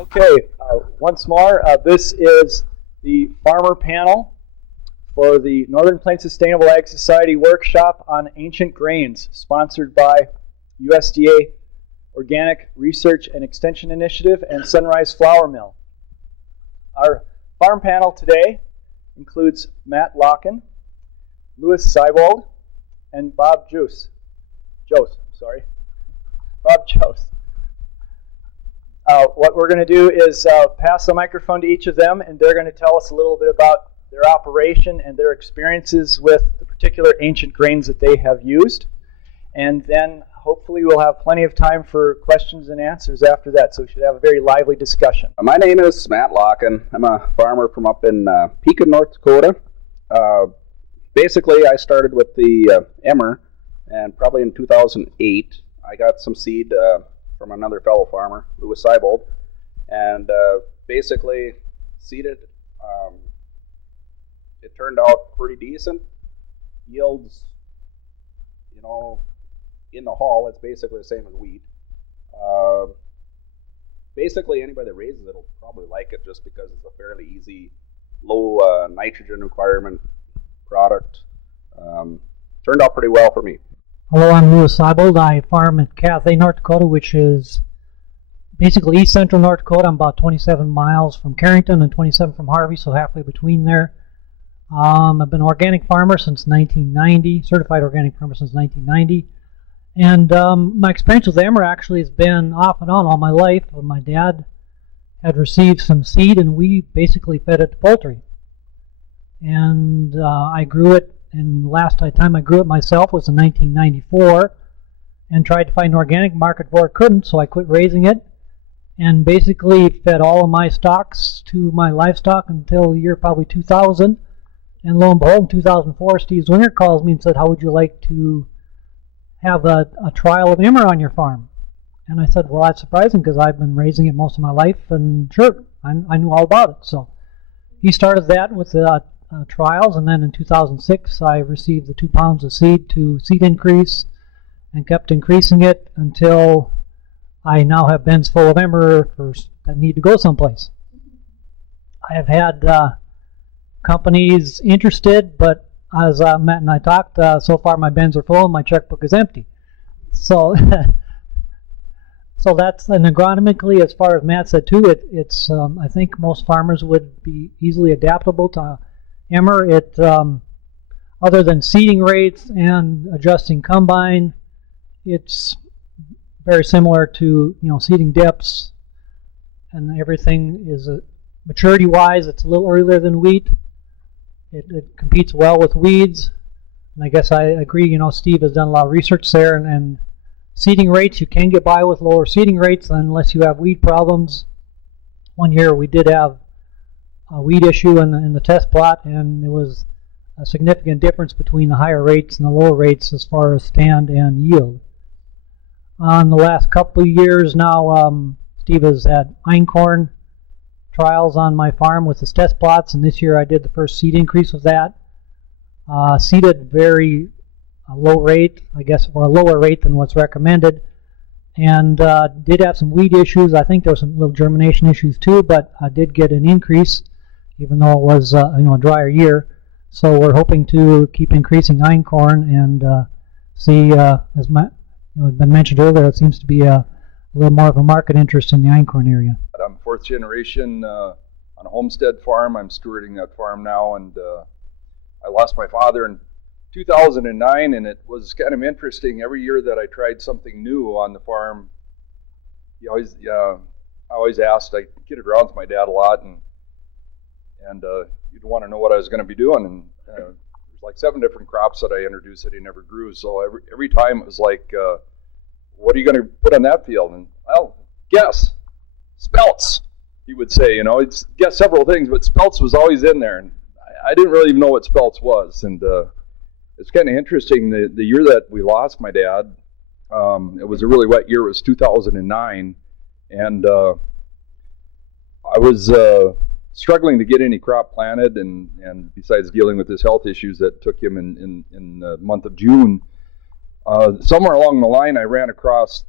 Okay, once more, this is the farmer panel for the Northern Plains Sustainable Ag Society workshop on ancient grains, sponsored by USDA Organic Research and Extension Initiative and Sunrise Flour Mill. Our farm panel today includes Matt Locken, Seibold and Bob Joos. Bob Joos. What we're going to do is pass the microphone to each of them, and they're going to tell us a little bit about their operation and their experiences with the particular ancient grains that they have used. And then hopefully we'll have plenty of time for questions and answers after that, so we should have a very lively discussion. My name is Matt Locken. I'm a farmer from up in Pekin, North Dakota. Basically, I started with the Emmer, and probably in 2008, I got some seed from another fellow farmer, Seibold, and basically seeded. It turned out pretty decent. Yields, you know, in the hull, it's basically the same as wheat. Basically, anybody that raises it will probably like it just because it's a fairly easy, low nitrogen requirement product. Turned out pretty well for me. Hello, I'm Seibold. I farm in Cathay, North Dakota, which is basically east central North Dakota. I'm about 27 miles from Carrington and 27 from Harvey, so halfway between there. I've been an organic farmer since 1990, certified organic farmer since 1990. And my experience with Emmer actually has been off and on all my life. My dad had received some seed, and we basically fed it to poultry. And I grew it. And the last time I grew it myself was in 1994 and tried to find an organic market for it. Couldn't, so I quit raising it and basically fed all of my stocks to my livestock until the year probably 2000. And lo and behold, in 2004, Steve Zwinger calls me and said, how would you like to have a trial of Emmer on your farm? And I said, well, that's surprising because I've been raising it most of my life, and sure, I knew all about it. So he started that with the trials, and then in 2006 I received the 2 pounds of seed to seed increase and kept increasing it until I now have bins full of Emmer that need to go someplace. I have had companies interested, but as Matt and I talked, so far my bins are full and my checkbook is empty. So so that's, and agronomically, as far as Matt said too, it's I think most farmers would be easily adaptable to Emmer. It, other than seeding rates and adjusting combine, it's very similar to seeding dips, and everything is maturity-wise. It's a little earlier than wheat. It competes well with weeds, and I guess I agree. Steve has done a lot of research there, and seeding rates, you can get by with lower seeding rates unless you have weed problems. One year we did have a weed issue in the test plot, and there was a significant difference between the higher rates and the lower rates as far as stand and yield. On the last couple of years now, Steve has had einkorn trials on my farm with his test plots, and this year I did the first seed increase with that. Seeded very low rate, I guess, or a lower rate than what's recommended, and did have some weed issues. I think there were some little germination issues too, but I did get an increase, even though it was a drier year. So we're hoping to keep increasing einkorn and see, as has been mentioned earlier, it seems to be a little more of a market interest in the einkorn area. I'm fourth generation on a homestead farm. I'm stewarding that farm now, and I lost my father in 2009, and it was kind of interesting. Every year that I tried something new on the farm, I always asked. I kidded around with my dad a lot, and you'd want to know what I was going to be doing. And there's like 7 different crops that I introduced that he never grew. So every time it was like, what are you going to put on that field? And well, guess spelts. He would say, it's guess several things, but spelts was always in there, and I didn't really even know what spelts was. And it's kind of interesting. The year that we lost my dad, it was a really wet year. It was 2009, and I was struggling to get any crop planted, and besides dealing with his health issues that took him in the month of June, Somewhere along the line, I ran across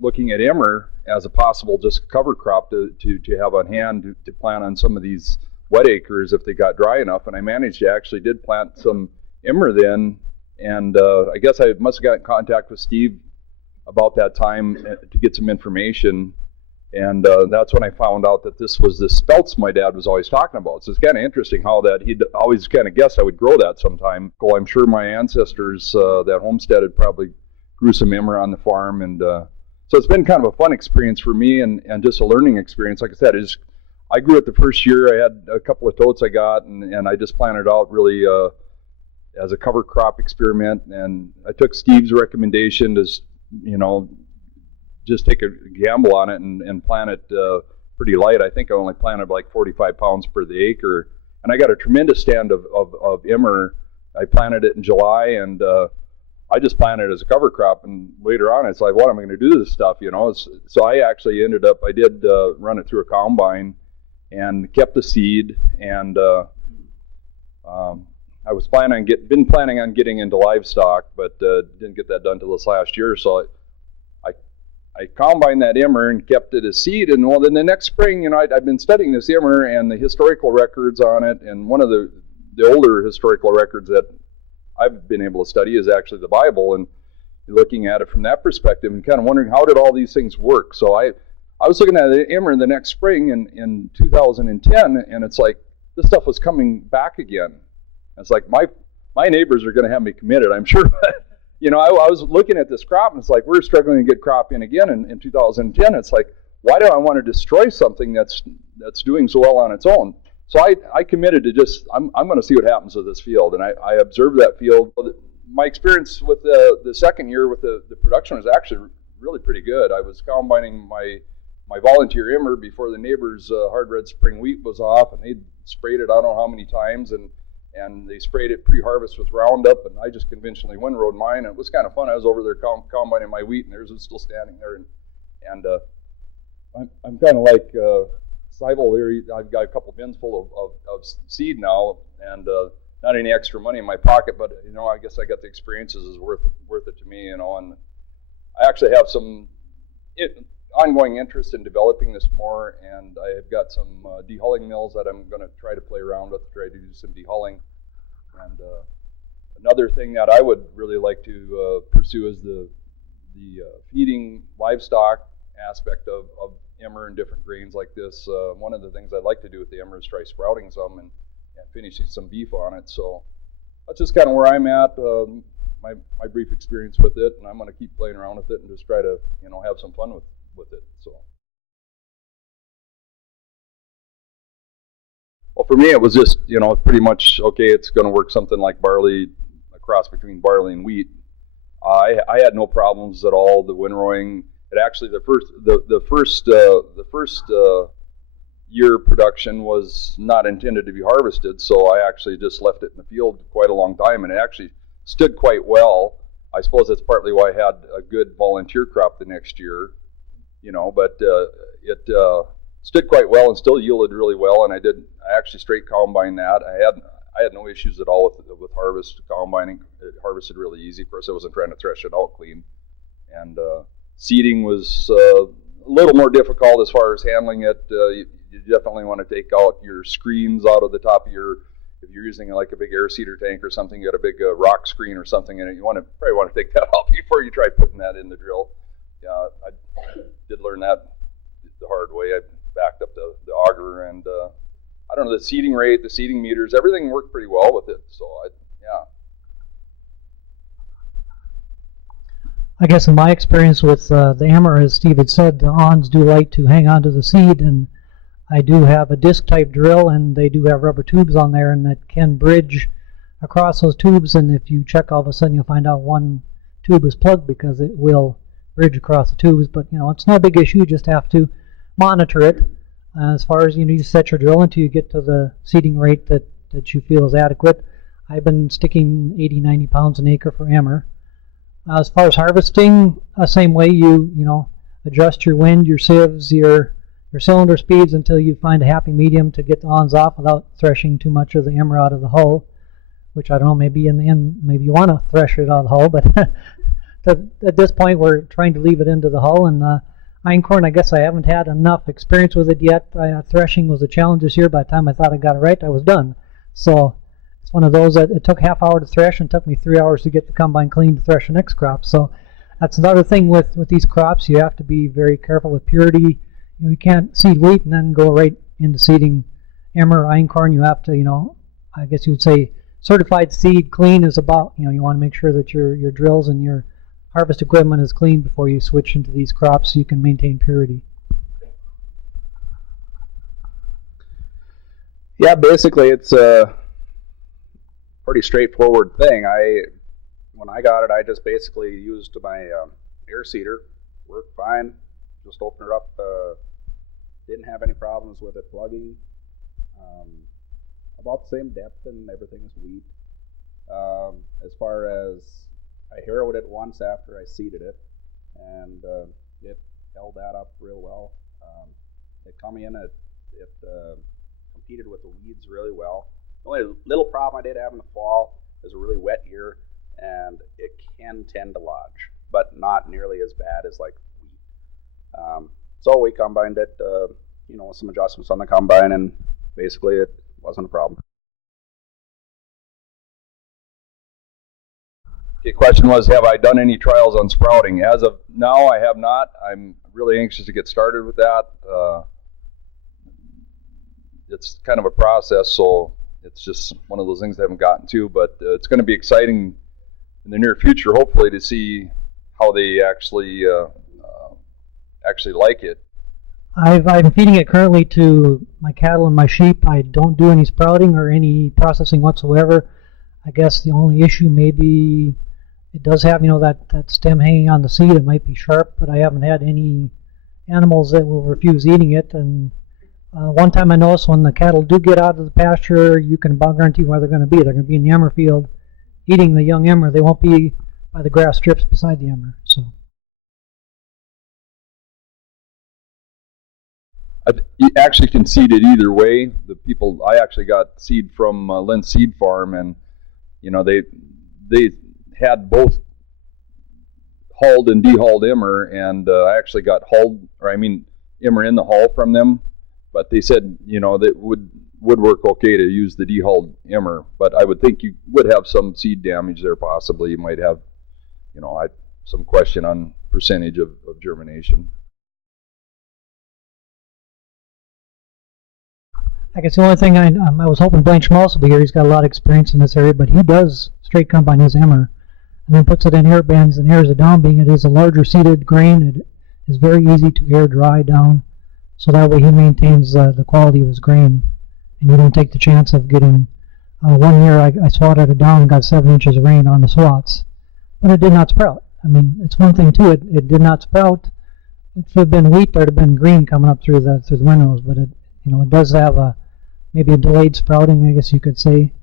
looking at Emmer as a possible just cover crop to have on hand to plant on some of these wet acres if they got dry enough. And I managed to actually did plant some Emmer then. And I guess I must have got in contact with Steve about that time to get some information. And that's when I found out that this was the spelts my dad was always talking about. So it's kind of interesting how that he'd always kind of guessed I would grow that sometime. Well, I'm sure my ancestors that homesteaded probably grew some Emmer on the farm. And so it's been kind of a fun experience for me and just a learning experience. Like I said, I grew it the first year. I had a couple of totes I got, and I just planted out really as a cover crop experiment. And I took Steve's recommendation to, just take a gamble on it and plant it pretty light. I think I only planted like 45 pounds per the acre. And I got a tremendous stand of Emmer. I planted it in July, and I just planted it as a cover crop. And later on, it's like, what am I going to do to this stuff, So I actually I did run it through a combine and kept the seed. And I was been planning on getting into livestock, but didn't get that done till this last year. So I combined that Emmer and kept it as seed. And well, then the next spring, I've been studying this Emmer and the historical records on it. And one of the older historical records that I've been able to study is actually the Bible, and looking at it from that perspective and kind of wondering how did all these things work. So I was looking at the Emmer the next spring in 2010, and it's like this stuff was coming back again. And it's like my neighbors are going to have me committed, I'm sure. I was looking at this crop, and it's like we're struggling to get crop in again in 2010. It's like, why do I want to destroy something that's doing so well on its own? So I committed to I'm going to see what happens with this field, and I observed that field. My experience with the second year with the production was actually really pretty good. I was combining my volunteer Emmer before the neighbor's hard red spring wheat was off, and they sprayed it I don't know how many times, and they sprayed it pre-harvest with Roundup, and I just conventionally windrowed mine, and it was kind of fun. I was over there combining my wheat, and theirs was still standing there, and I'm kind of like Seibold here. I've got a couple bins full of seed now, and not any extra money in my pocket, but I guess I got the experiences is worth it to me, and I actually have some ongoing interest in developing this more, and I have got some dehulling mills that I'm going to try to play around with, try to do some dehulling. And another thing that I would really like to pursue is the feeding livestock aspect of Emmer and different grains like this. One of the things I'd like to do with the Emmer is try sprouting some and finishing some beef on it. So that's just kind of where I'm at. My brief experience with it, and I'm going to keep playing around with it and just try to have some fun with it. So, well, for me it was just pretty much okay. It's going to work something like barley, a cross between barley and wheat. I had no problems at all. The windrowing, it actually the first year production was not intended to be harvested, so I actually just left it in the field quite a long time, and it actually stood quite well. I suppose that's partly why I had a good volunteer crop the next year, but it stood quite well and still yielded really well. And I actually straight combined that. I had no issues at all with harvest combining. It harvested really easy. Of course, I wasn't trying to thresh it out clean. And seeding was a little more difficult as far as handling it. You definitely want to take out your screens out of the top of if you're using like a big air seeder tank or something, you got a big rock screen or something in it, you probably want to take that out before you try putting that in the drill. I did learn that the hard way. I backed up the auger, and I don't know, the seeding rate, the seeding meters, everything worked pretty well with it. So I guess in my experience with the Emmer, as Steve had said, the awns do like to hang on to the seed, and I do have a disc type drill, and they do have rubber tubes on there, and that can bridge across those tubes. And if you check, all of a sudden you'll find out one tube is plugged because it will bridge across the tubes. But it's not a big issue. You just have to monitor it. As far as you set your drill until you get to the seeding rate that you feel is adequate. I've been sticking 80-90 pounds an acre for Emmer. As far as harvesting, same way. You adjust your wind, your sieves, your cylinder speeds until you find a happy medium to get the awns off without threshing too much of the Emmer out of the hull, which I don't know, maybe in the end maybe you want to thresh it out of the hull, but at this point we're trying to leave it into the hull. And einkorn, I guess I haven't had enough experience with it yet. Threshing was a challenge this year. By the time I thought I got it right, I was done. So it's one of those that it took half hour to thresh and took me 3 hours to get the combine clean to thresh the next crop. So that's another thing with these crops. You have to be very careful with purity. You can't seed wheat and then go right into seeding emmer or einkorn. You have to, I guess you would say certified seed clean is about, you want to make sure that your drills and your harvest equipment is clean before you switch into these crops so you can maintain purity. Yeah, basically it's a pretty straightforward thing. When I got it, I just basically used my air seeder. Worked fine. Just opened her up. Didn't have any problems with it plugging. About the same depth and everything as wheat. As far as I harrowed it once after I seeded it, and it held that up real well. It come in, it competed with the weeds really well. The only little problem I did have in the fall is a really wet year, and it can tend to lodge, but not nearly as bad as like wheat. So we combined it, with some adjustments on the combine, and basically it wasn't a problem. The question was, have I done any trials on sprouting? As of now, I have not. I'm really anxious to get started with that. It's kind of a process, so it's just one of those things I haven't gotten to, but it's going to be exciting in the near future, hopefully, to see how they actually like it. I'm feeding it currently to my cattle and my sheep. I don't do any sprouting or any processing whatsoever. I guess the only issue may be it does have, that stem hanging on the seed. It might be sharp, but I haven't had any animals that will refuse eating it. And one time I noticed when the cattle do get out of the pasture, you can about guarantee where they're going to be. They're going to be in the emmer field eating the young emmer. They won't be by the grass strips beside the emmer. So. I actually can seed it either way. I actually got seed from Lynn's Seed Farm, and they had both hulled and dehulled emmer, and I actually got emmer in the hull from them. But they said that would work okay to use the dehulled emmer. But I would think you would have some seed damage there possibly. You might have some question on percentage of germination. I guess the only thing I was hoping Blaine Schmaltz would be here. He's got a lot of experience in this area, but he does straight combine his emmer and then puts it in air bands and airs it down. Being it is a larger seeded grain, it is very easy to air dry down. So that way he maintains the quality of his grain, and you don't take the chance of getting. One year I swatted it down and got 7 inches of rain on the swats, but it did not sprout. I mean, it's one thing too. It did not sprout. If it had been wheat, there'd have been green coming up through the windows, but it does have maybe a delayed sprouting, I guess you could say.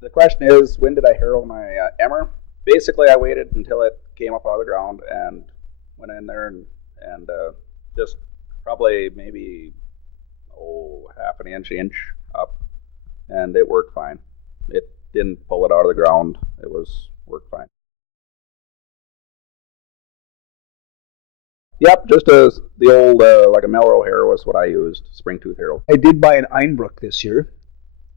The question is, when did I harrow my emmer? Basically, I waited until it came up out of the ground and went in there and just probably maybe half an inch up, and it worked fine. It didn't pull it out of the ground. It worked fine. Yep, just as the old like a Melrow harrow is what I used, spring tooth harrow. I did buy an Einbrook this year,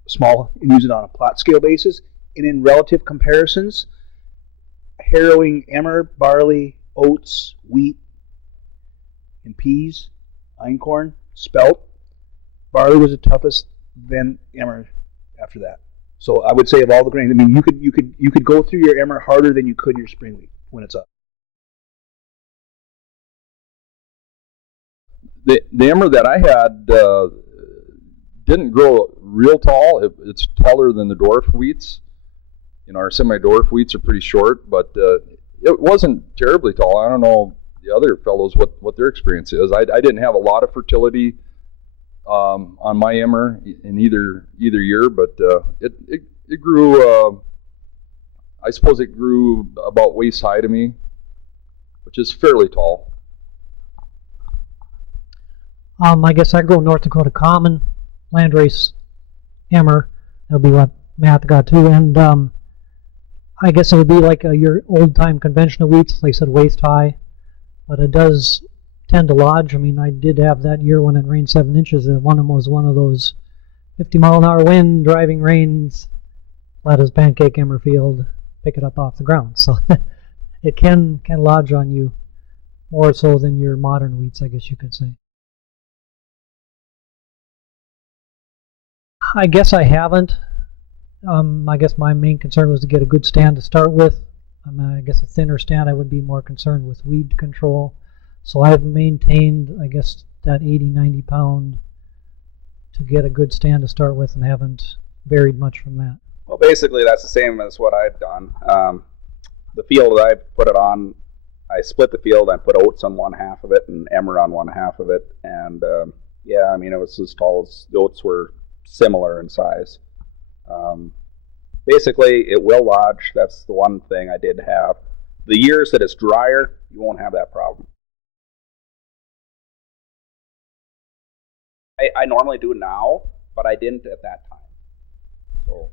small, and use it on a plot scale basis. And in relative comparisons, harrowing emmer, barley, oats, wheat, and peas, einkorn, spelt, barley was the toughest, then emmer after that. So I would say of all the grains, I mean, you could go through your emmer harder than you could your spring wheat when it's up. The emmer that I had didn't grow real tall. It's taller than the dwarf wheats. Our semi-dwarf wheats are pretty short, but it wasn't terribly tall. I don't know the other fellows what their experience is. I didn't have a lot of fertility on my emmer in either year, but it grew. I suppose it grew about waist high to me, which is fairly tall. I guess I grow North Dakota Common, landrace emmer. That'll be what Matt got too. And I guess it would be like your old-time conventional wheats, like I said, waist high, but it does tend to lodge. I mean, I did have that year when it rained 7 inches. One of them was one of those 50-mile-an-hour wind driving rains, flat as pancake Emmer field, pick it up off the ground. So it can lodge on you more so than your modern wheats, I guess you could say. I guess I haven't. I guess my main concern was to get a good stand to start with. I guess a thinner stand I would be more concerned with weed control. So I've maintained, I guess, that 80, 90 pound to get a good stand to start with, and haven't varied much from that. Well, basically that's the same as what I've done. The field that I put it on, I split the field. I put oats on one half of it and Emmer on one half of it. And yeah, I mean, it was as tall as the oats were similar in size. Basically, it will lodge. That's the one thing I did have. The years that it's drier, you won't have that problem. I normally do now, but I didn't at that time. So,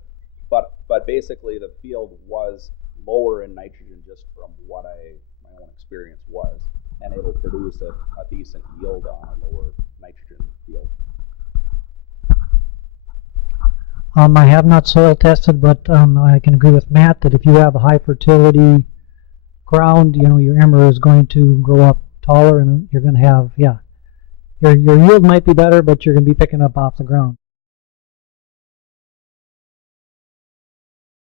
but basically, the field was lower in nitrogen just from what my own experience was, and it'll produce a decent yield on a lower nitrogen field. I have not soil tested, but I can agree with Matt that if you have a high fertility ground, your Emmer is going to grow up taller, and you're going to have, your yield might be better, but you're going to be picking up off the ground.